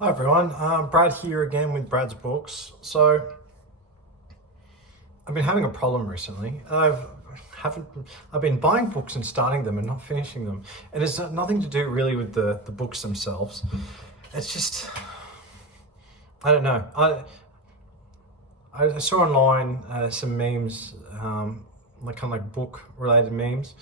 Hi everyone, Brad here again with Brad's Books. So I've been having a problem recently. I've been buying books and starting them and not finishing them, and it's nothing to do really with the books themselves. It's just I don't know. I saw online some memes, like kind of like book related memes,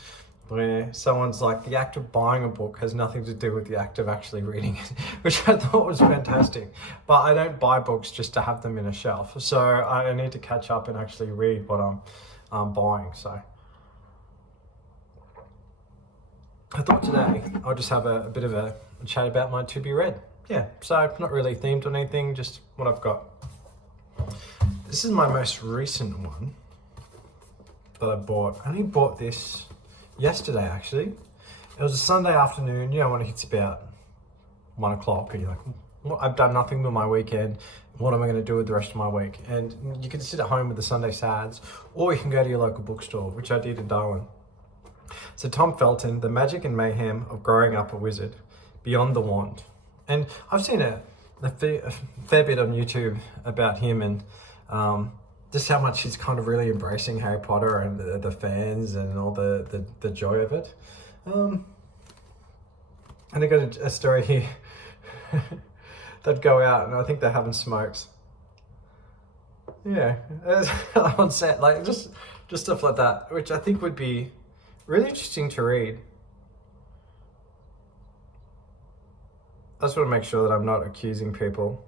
where someone's like, the act of buying a book has nothing to do with the act of actually reading it, which I thought was fantastic. But I don't buy books just to have them in a shelf, so I need to catch up and actually read what I'm buying. So I thought today I'll just have a bit of a chat about my to be read. Yeah, so not really themed on anything, just what I've got. This is my most recent one that I bought. I only bought this yesterday, actually. It was a Sunday afternoon, you know, when it hits about 1 o'clock and you're like, well, I've done nothing with my weekend. What am I going to do with the rest of my week? And you can sit at home with the Sunday Sads, or you can go to your local bookstore, which I did in Darwin. So Tom Felton, The Magic and Mayhem of Growing Up a Wizard, Beyond the Wand. And I've seen a fair bit on YouTube about him and just how much he's kind of really embracing Harry Potter and the fans and all the joy of it. And I got a story here. They'd go out and I think they're having smokes. Yeah, on set, like just stuff like that, which I think would be really interesting to read. I just want to make sure that I'm not accusing people.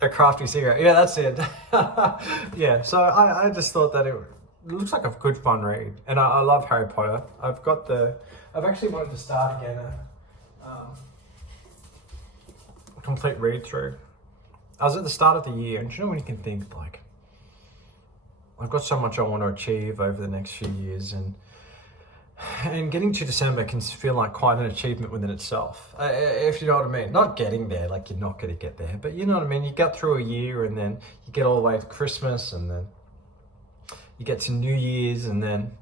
A crafty cigarette. Yeah, that's it. Yeah, so I just thought that it looks like a good fun read. And I love Harry Potter. I've actually wanted to start again a complete read through. I was at the start of the year, and do you know when you can think, like, I've got so much I want to achieve over the next few years, and getting to December can feel like quite an achievement within itself, if you know what I mean. Not getting there, like you're not going to get there, but you know what I mean. You get through a year and then you get all the way to Christmas, and then you get to New Year's, and then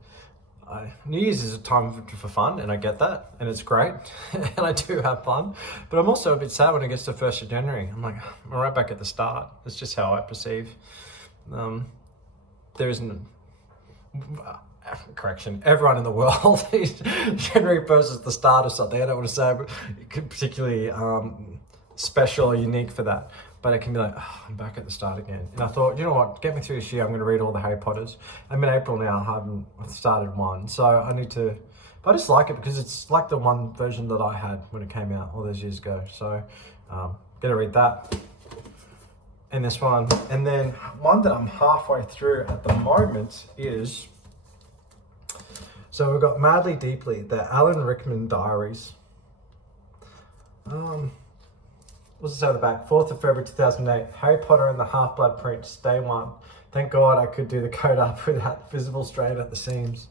New Year's is a time for fun, and I get that, and it's great, and I do have fun. But I'm also a bit sad when it gets to 1st of January. I'm like, I'm right back at the start. It's just how I perceive. There isn't... correction, everyone in the world is January 1st is the start of something. I don't want to say particularly special or unique for that, but it can be like, oh, I'm back at the start again. And I thought, you know what, get me through this year. I'm going to read all the Harry Potters. I'm in April now, I've started one, so I need to, but I just like it because it's like the one version that I had when it came out all those years ago. So gonna read that and this one, and then one that I'm halfway through at the moment is, so we've got Madly Deeply, the Alan Rickman Diaries. What's it say at the back? 4th of February 2008, Harry Potter and the Half-Blood Prince, day one. Thank God I could do the code up without visible strain at the seams.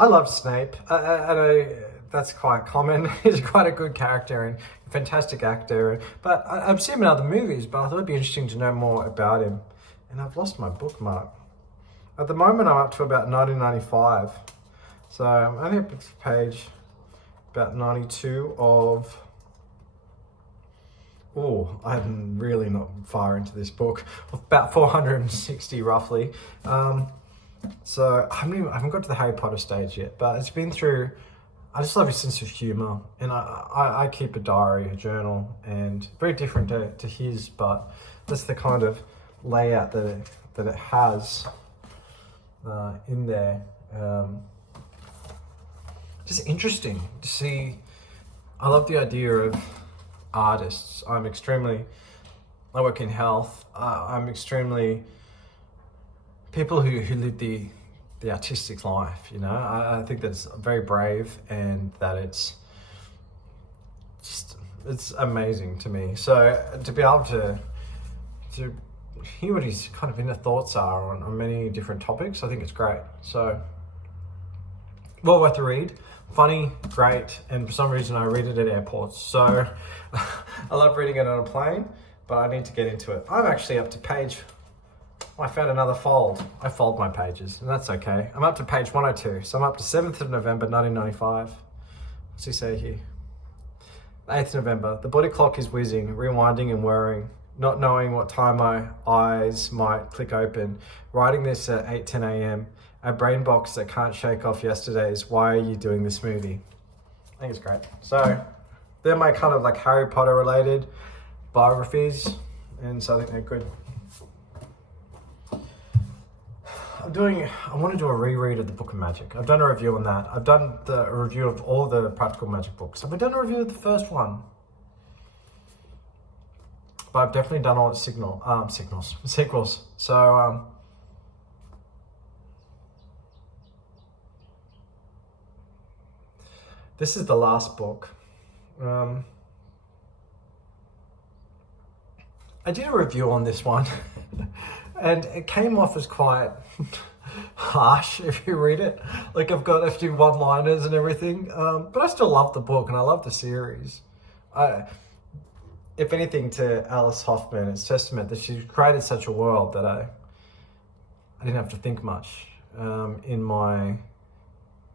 I love Snape. I know that's quite common. He's quite a good character and a fantastic actor. But I've seen him in other movies, but I thought it'd be interesting to know more about him. And I've lost my bookmark. At the moment, I'm up to about 1995. So I'm only up to page about 92 of... Oh, I'm really not far into this book. About 460 roughly. So I haven't got to the Harry Potter stage yet, but it's been through... I just love his sense of humour. And I keep a diary, a journal, and very different to his, but that's the kind of layout that it has. In there, just interesting to see. I love the idea of artists. I work in health. I'm extremely people who live the artistic life. You know, I think that's very brave, and that it's amazing to me. So to be able to hear what his kind of inner thoughts are on many different topics, I think it's great. So, well worth the read. Funny, great, and for some reason I read it at airports. So, I love reading it on a plane, but I need to get into it. I'm actually up to page... I found another fold. I fold my pages, and that's okay. I'm up to page 102, so I'm up to 7th of November 1995. What's he say here? 8th November. The body clock is whizzing, rewinding and whirring, not knowing what time my eyes might click open. Writing this at 8:10 a.m. A brain box that can't shake off yesterday's "Why are you doing this" movie. I think it's great. So they're my kind of like Harry Potter related biographies, and so I think they're good. I want to do a reread of the Book of Magic. I've done a review on that. I've done a review of all the Practical Magic books. Have I done a review of the first one? But I've definitely done all the sequels. So, this is the last book. I did a review on this one and it came off as quite harsh if you read it. Like, I've got a few one-liners and everything, but I still love the book and I love the series. If anything, to Alice Hoffman, it's testament that she created such a world that I didn't have to think much in my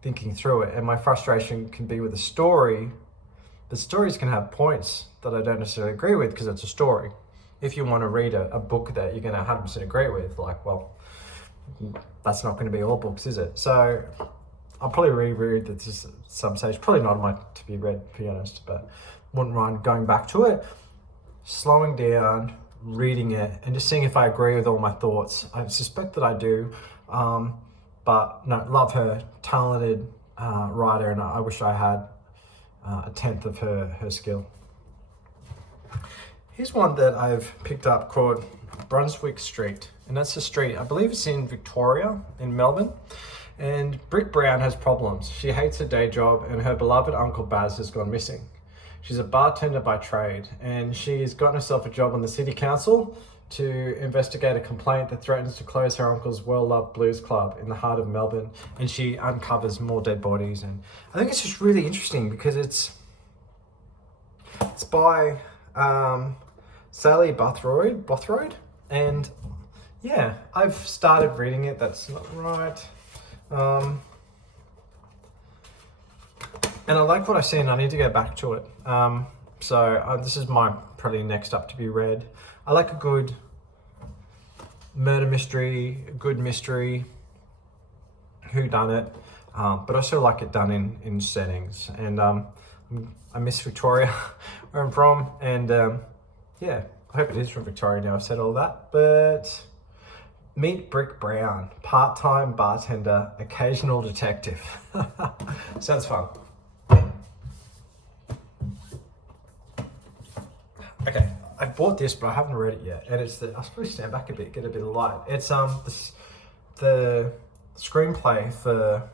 thinking through it. And my frustration can be with a story. The stories can have points that I don't necessarily agree with because it's a story. If you want to read a book that you're going to 100% agree with, like, well, that's not going to be all books, is it? So I'll probably reread this at some stage. Probably not on my to be read, to be honest, but wouldn't mind going back to it, slowing down, reading it, and just seeing if I agree with all my thoughts. I suspect that I do, but no, love her, talented writer, and I wish I had a tenth of her skill. Here's one that I've picked up called Brunswick Street, and that's a street, I believe it's in Victoria, in Melbourne. And Brick Brown has problems. She hates her day job and her beloved Uncle Baz has gone missing. She's a bartender by trade and she's gotten herself a job on the city council to investigate a complaint that threatens to close her uncle's well-loved blues club in the heart of Melbourne, and she uncovers more dead bodies. And I think it's just really interesting because it's by Sally Bathroyd, and yeah, I've started reading it. That's not right. And I like what I see, and I need to go back to it. So this is my probably next up to be read. I like a good murder mystery, a good mystery, whodunit, but I also like it done in settings. And I miss Victoria, where I'm from, and yeah, I hope it is from Victoria now I've said all that. But meet Brick Brown, part-time bartender, occasional detective. Sounds fun. Okay, I bought this, but I haven't read it yet, and it's I'll probably stand back a bit, get a bit of light. It's the screenplay for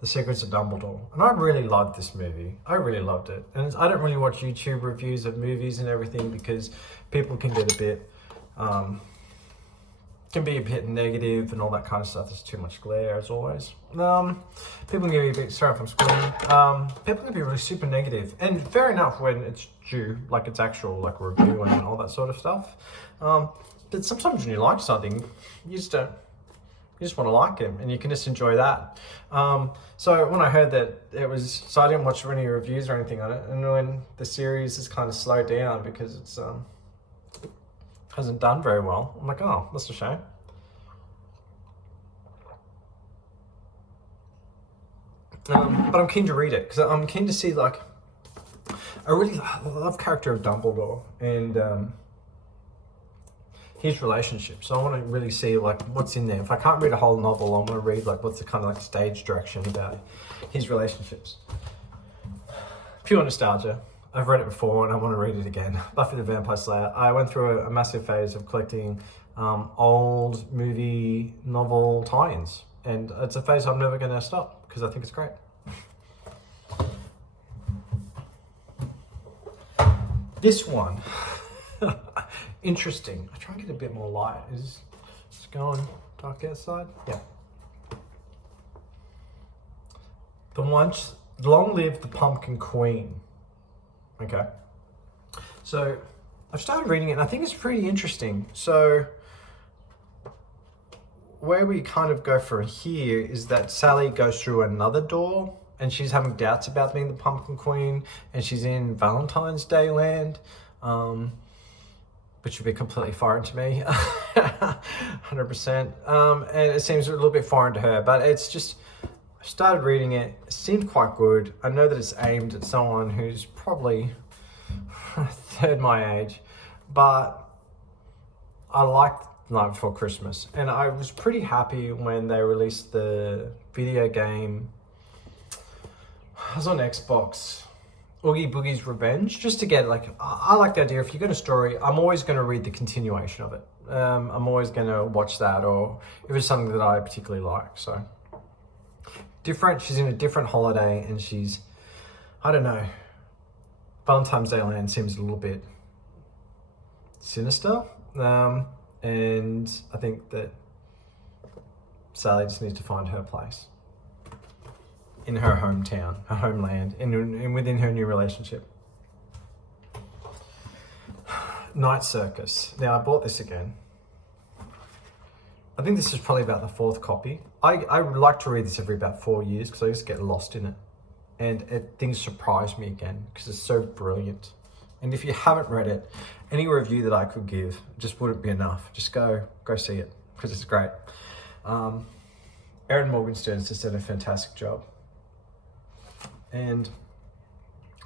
The Secrets of Dumbledore, and I really loved this movie. I really loved it, and I don't really watch YouTube reviews of movies and everything because people can get a bit can be a bit negative and all that kind of stuff. There's too much glare, as always. People can be a bit, sorry if I'm squirming, people can be really super negative, and fair enough when it's due, like it's actual like review and all that sort of stuff. But sometimes when you like something, you just want to like it, and you can just enjoy that. So when I heard that it was, so I didn't watch any reviews or anything on it, and when the series has kind of slowed down because it's hasn't done very well, I'm like, oh, that's a shame. But I'm keen to read it because I'm keen to see, like, I really love character of Dumbledore and his relationship. So I want to really see like what's in there. If I can't read a whole novel, I want to read like what's the kind of like stage direction about his relationships. Pure nostalgia. I've read it before and I want to read it again. Buffy the Vampire Slayer. I went through a massive phase of collecting old movie novel tie-ins, and it's a phase I'm never going to stop because I think it's great. This one, interesting. I try and get a bit more light. Is it going dark outside? Yeah. Long live the Pumpkin Queen. Okay. So I've started reading it and I think it's pretty interesting. So where we kind of go from here is that Sally goes through another door and she's having doubts about being the Pumpkin Queen, and she's in Valentine's Day land, which would be completely foreign to me, 100%. And it seems a little bit foreign to her, but it's just, I started reading it. It seemed quite good. I know that it's aimed at someone who's probably a third my age, but I liked Night Before Christmas, and I was pretty happy when they released the video game. I was on Xbox, Oogie Boogie's Revenge, just to get I like the idea. If you're going to story, I'm always going to read the continuation of it. I'm always going to watch that, or if it's something that I particularly like. So different. She's in a different holiday, and she's, I don't know. Valentine's Day land seems a little bit sinister, and I think that Sally just needs to find her place in her hometown, her homeland, and within her new relationship. Night Circus. Now, I bought this again. I think this is probably about the fourth copy. I like to read this every about 4 years because I just get lost in it. And things surprise me again because it's so brilliant. And if you haven't read it, any review that I could give just wouldn't be enough. Just go see it because it's great. Erin Morgenstern just did a fantastic job. And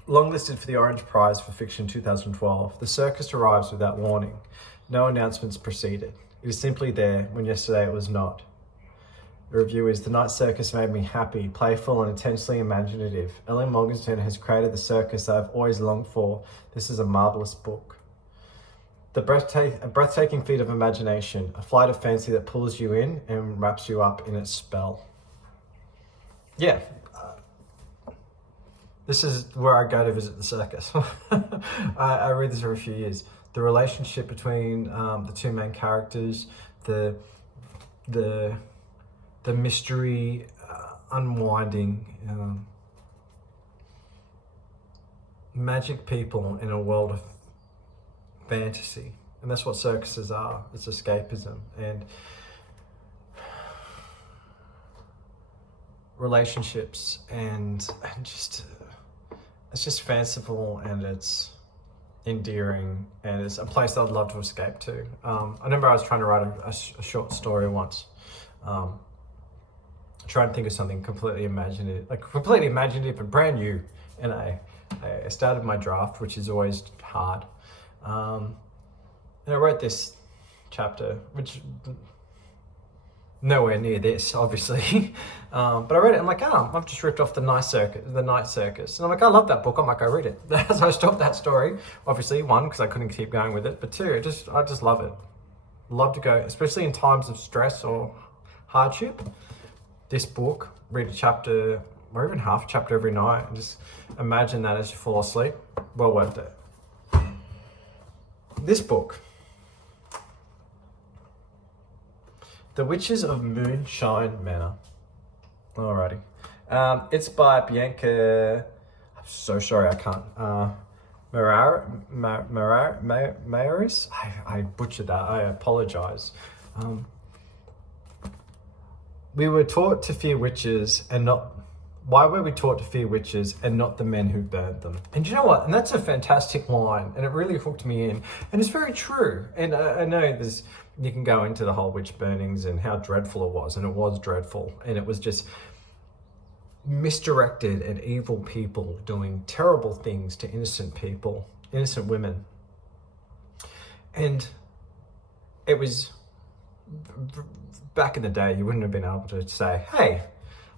longlisted for the Orange Prize for Fiction 2012, the circus arrives without warning. No announcements preceded. It is simply there when yesterday it was not. The review is, the Night Circus made me happy, playful and intensely imaginative. Ellen Morgenstern has created the circus I've always longed for. This is a marvellous book. A breathtaking feat of imagination, a flight of fancy that pulls you in and wraps you up in its spell. Yeah. This is where I go to visit the circus. I read this every few years. The relationship between the two main characters, the mystery unwinding, magic people in a world of fantasy. And that's what circuses are. It's escapism and relationships and just... It's just fanciful and it's endearing and it's a place that I'd love to escape to. I remember I was trying to write a short story once. Trying to think of something completely imaginative and brand new. And I started my draft, which is always hard. And I wrote this chapter, which nowhere near this, obviously. But I read it, I'm like, I've just ripped off the Night Circus. And I'm like, I love that book, I might go read it. So I stopped that story, obviously, one, because I couldn't keep going with it, but two, I just love it. Love to go, especially in times of stress or hardship. This book, read a chapter, or even half a chapter every night, and just imagine that as you fall asleep. Well worth it. This book, The Witches of Moonshine Manor. Alrighty. It's by Bianca, I'm so sorry I can't, Marais? I butchered that, I apologize. We were taught to fear witches and not... Why were we taught to fear witches and not the men who burned them? And you know what? And that's a fantastic line, and it really hooked me in. And it's very true. And I know you can go into the whole witch burnings and how dreadful it was, and it was dreadful. And it was just misdirected and evil people doing terrible things to innocent people, innocent women. And it was... Back in the day, you wouldn't have been able to say, hey,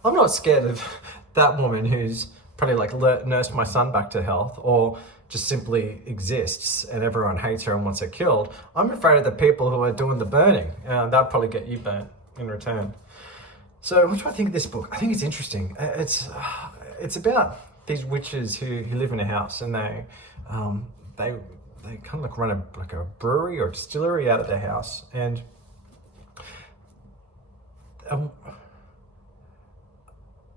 I'm not scared of that woman who's probably nursed my son back to health or just simply exists and everyone hates her and wants her killed. I'm afraid of the people who are doing the burning. They'll probably get you burnt in return. So what do I think of this book? I think it's interesting. It's about these witches who live in a house and they kind of run a brewery or distillery out of their house. And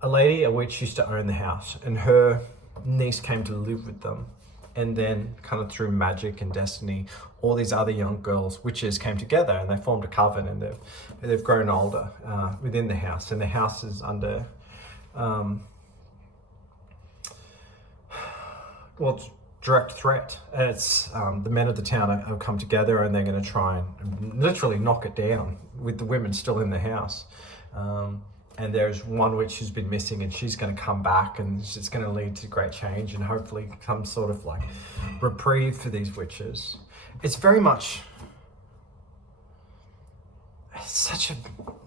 a witch used to own the house, and her niece came to live with them. And then kind of through magic and destiny, all these other young girls, witches, came together and they formed a coven, and they've grown older within the house. And the house is under well, it's direct threat. It's the men of the town have come together and they're going to try and literally knock it down with the women still in the house. And there's one witch who's been missing and she's going to come back, and it's going to lead to great change and hopefully some sort of like reprieve for these witches. It's very much, it's such a,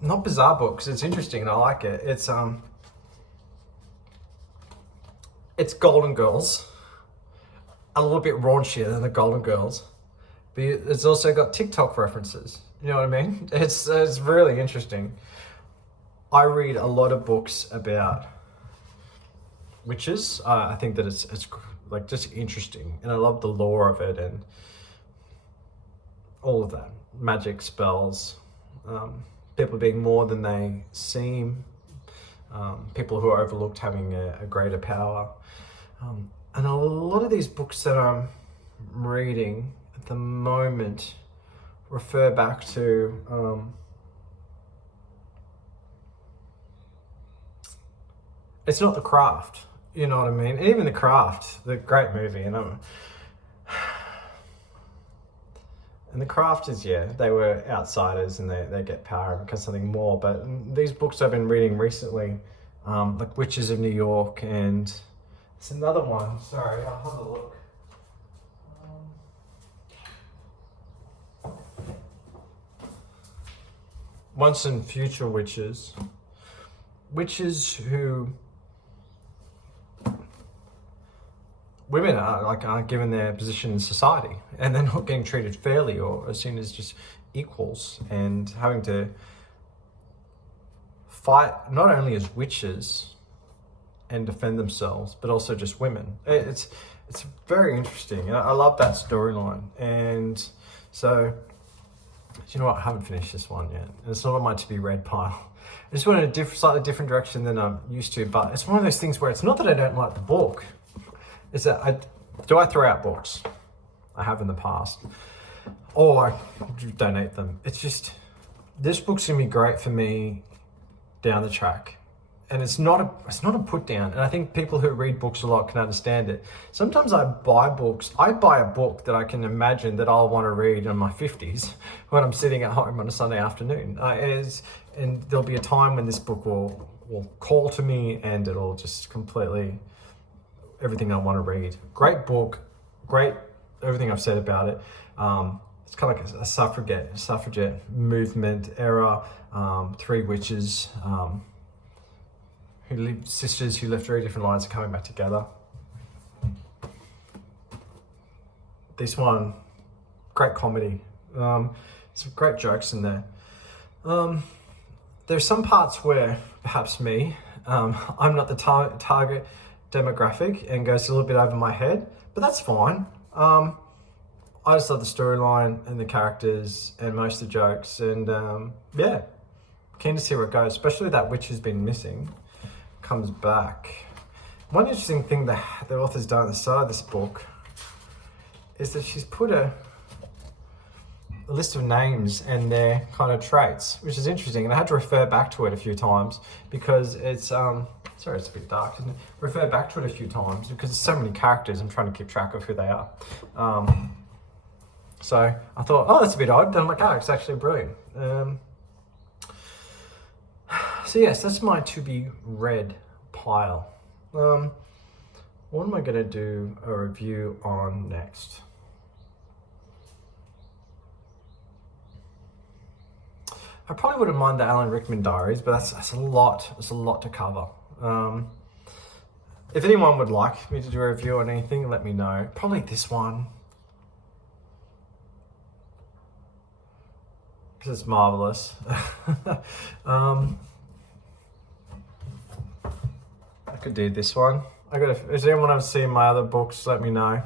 not bizarre book because it's interesting and I like it. It's Golden Girls, a little bit raunchier than the Golden Girls, but it's also got TikTok references. You know what I mean? It's really interesting. I read a lot of books about witches. I think that it's like just interesting, and I love the lore of it and all of that. Magic, spells, people being more than they seem, people who are overlooked having a greater power. And a lot of these books that I'm reading at the moment refer back to it's not The Craft, you know what I mean? Even The Craft, the great movie, and The Craft is, yeah, they were outsiders and they get power and become something more. But these books I've been reading recently, like Witches of New York, and it's another one, sorry, I'll have a look. Once and Future Witches. Witches who women aren't given their position in society, and they're not getting treated fairly or as seen as just equals, and having to fight not only as witches and defend themselves, but also just women. It's very interesting, and I love that storyline. And so, you know what? I haven't finished this one yet, and it's not on my to be read pile. I just went in a slightly different direction than I'm used to, but it's one of those things where it's not that I don't like the book. It's that I throw out books? I have in the past, or I donate them. It's just, this book's gonna be great for me down the track, and it's not a put down. And I think people who read books a lot can understand it. Sometimes I buy books. I buy a book that I can imagine that I'll want to read in my 50s when I'm sitting at home on a Sunday afternoon. And there'll be a time when this book will call to me, and it'll just completely, everything I want to read. Great book, great everything I've said about it. It's kind of like a suffragette movement era. Three witches, sisters who left very different lives are coming back together. This one, great comedy. Some great jokes in there. There's some parts where perhaps me, I'm not the target demographic and goes a little bit over my head, but that's fine. I just love the storyline and the characters and most of the jokes, and yeah, keen to see where it goes, especially that witch who's been missing comes back. One interesting thing that the author's done at the start of this book is that she's put a list of names and their kind of traits, which is interesting, and I had to refer back to it a few times because it's sorry, it's a bit dark, isn't it? Refer back to it a few times because there's so many characters. I'm trying to keep track of who they are. So I thought, oh, that's a bit odd. Then I'm like, oh, it's actually brilliant. So yes, that's my to be read pile. What am I going to do a review on next? I probably wouldn't mind the Alan Rickman Diaries, but that's a lot. It's a lot to cover. If anyone would like me to do a review on anything, let me know. Probably this one. Because it's marvelous. I could do this one. Is anyone ever seen my other books? Let me know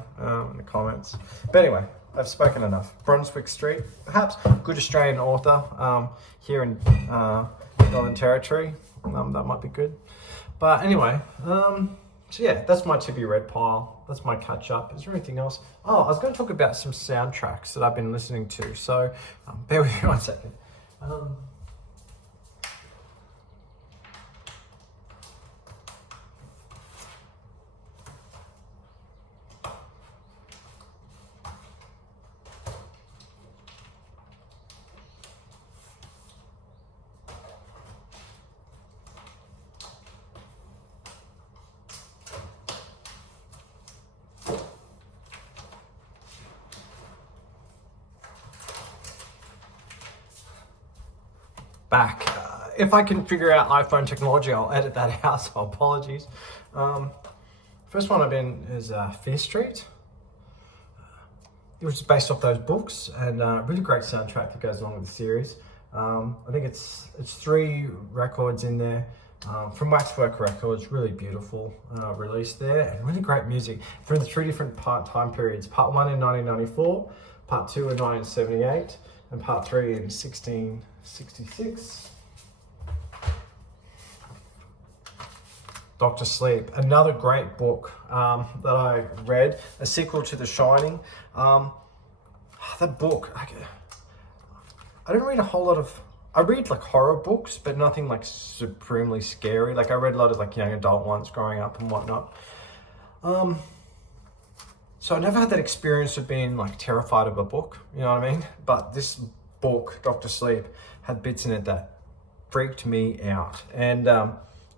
in the comments. But anyway, I've spoken enough. Brunswick Street, perhaps good Australian author here in Northern Territory. That might be good. But anyway, so yeah, that's my to be read pile. That's my catch up. Is there anything else? Oh, I was going to talk about some soundtracks that I've been listening to. So bear with me one second. back. If I can figure out iPhone technology, I'll edit that out, so apologies. First one I've been is Fear Street. It was based off those books, and really great soundtrack that goes along with the series. I think it's 3 records in there from Waxwork Records. Really beautiful release there, and really great music from the 3 different time periods. Part 1 in 1994, Part 2 in 1978, and Part 3 in 1666. Dr. Sleep, another great book that I read, a sequel to The Shining. That book, I don't read a whole lot of, I read like horror books, but nothing like supremely scary. Like I read a lot of like young adult ones growing up and whatnot. So I never had that experience of being like terrified of a book, you know what I mean? But this book, Dr. Sleep, had bits in it that freaked me out. And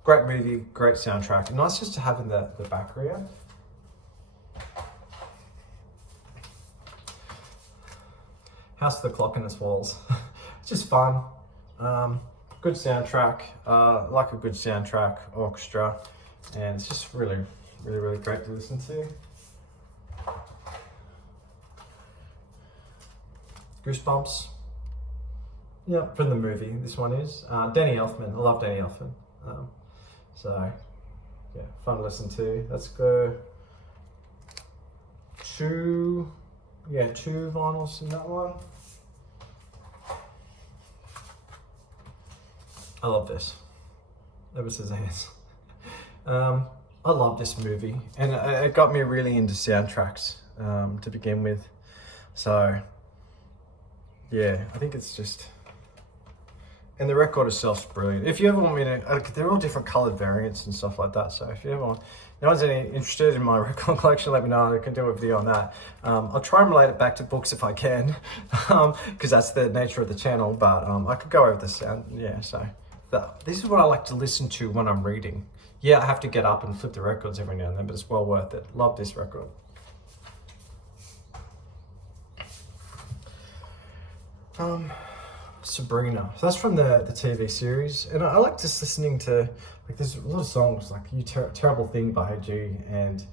great movie, great soundtrack. Nice just to have in the background. House of the Clock in its Walls. It's just fun. Good soundtrack. Like a good soundtrack, orchestra. And it's just really, really, really great to listen to. Goosebumps. Yeah, from the movie, this one is. Danny Elfman. I love Danny Elfman. So, yeah, fun to listen to. Let's go 2 vinyls in that one. I love this. Ever since I love this movie, and it got me really into soundtracks to begin with. So, yeah, I think it's just... And the record itself's brilliant. If you ever want me to, they're all different coloured variants and stuff like that. So if you ever want, no one's any interested in my record collection, let me know. I can do a video on that. I'll try and relate it back to books if I can, because that's the nature of the channel. But I could go over the sound. Yeah, so this is what I like to listen to when I'm reading. Yeah, I have to get up and flip the records every now and then, but it's well worth it. Love this record. Sabrina. So that's from the TV series, and I like just listening to, like, there's a lot of songs like You Terrible Thing by G, and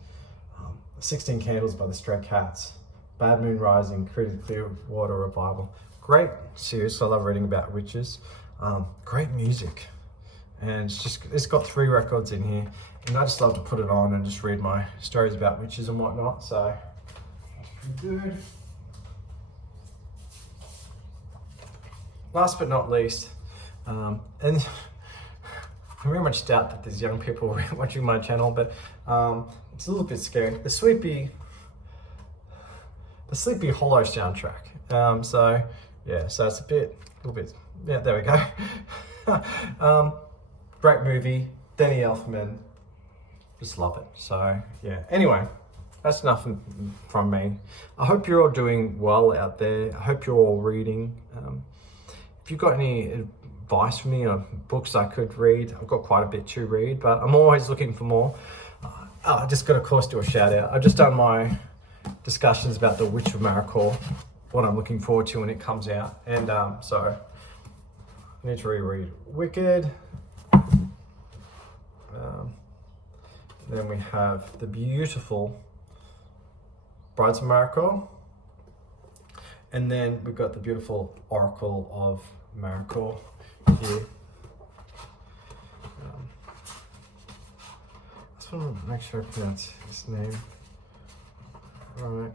16 Candles by the Stray Cats, Bad Moon Rising, Clearwater Revival. Great series. I love reading about witches. Great music, and it's got 3 records in here, and I just love to put it on and just read my stories about witches and whatnot. So that's pretty good. Last but not least, and I very much doubt that there's young people watching my channel, but it's a little bit scary. The Sleepy Hollow soundtrack. So yeah, so it's a little bit. Yeah, there we go. Great movie, Danny Elfman. Just love it. So yeah. Anyway, that's enough from me. I hope you're all doing well out there. I hope you're all reading. If you've got any advice for me or books I could read, I've got quite a bit to read, but I'm always looking for more. I just got to, of course, do a shout out. I've just done my discussions about The Witch of Maricourt, what I'm looking forward to when it comes out. And so I need to reread Wicked. Then we have the beautiful Brides of Maricourt. And then we've got the beautiful Oracle of Maricourt here. I just want to make sure I pronounce his name right,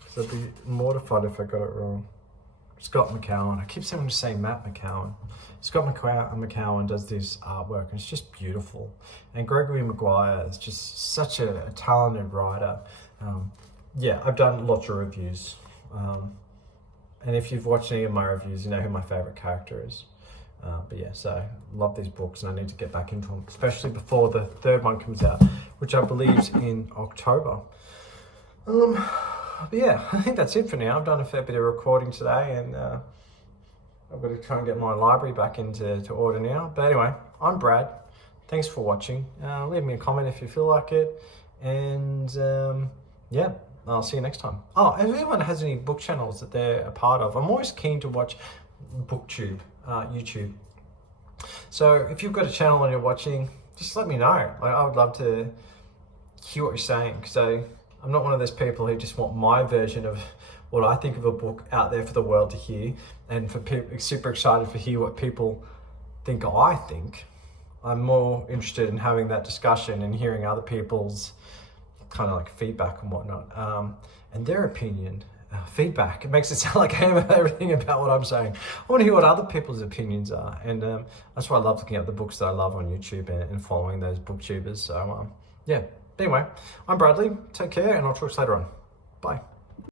because I'd be mortified if I got it wrong. Scott McCowan. I keep saying to say Matt McCowan. Scott McCowan does this artwork, and it's just beautiful. And Gregory Maguire is just such a talented writer. Yeah, I've done lots of reviews. And if you've watched any of my reviews, you know who my favorite character is. But yeah, so love these books, and I need to get back into them, especially before the 3rd one comes out, which I believe is in October. But yeah, I think that's it for now. I've done a fair bit of recording today, and I've got to try and get my library back into order now. But anyway, I'm Brad. Thanks for watching. Leave me a comment if you feel like it. And yeah, I'll see you next time. Oh, if anyone has any book channels that they're a part of, I'm always keen to watch booktube, YouTube. So if you've got a channel and you're watching, just let me know. Like, I would love to hear what you're saying, because I'm not one of those people who just want my version of what I think of a book out there for the world to hear, and for people super excited to hear what people think I think. I'm more interested in having that discussion and hearing other people's kind of like feedback and whatnot, and their opinion. Feedback, it makes it sound like I know everything about what I'm saying. I want to hear what other people's opinions are, and that's why I love looking at the books that I love on YouTube and following those booktubers. So yeah, anyway, I'm Bradley, take care, and I'll talk to you later on. Bye.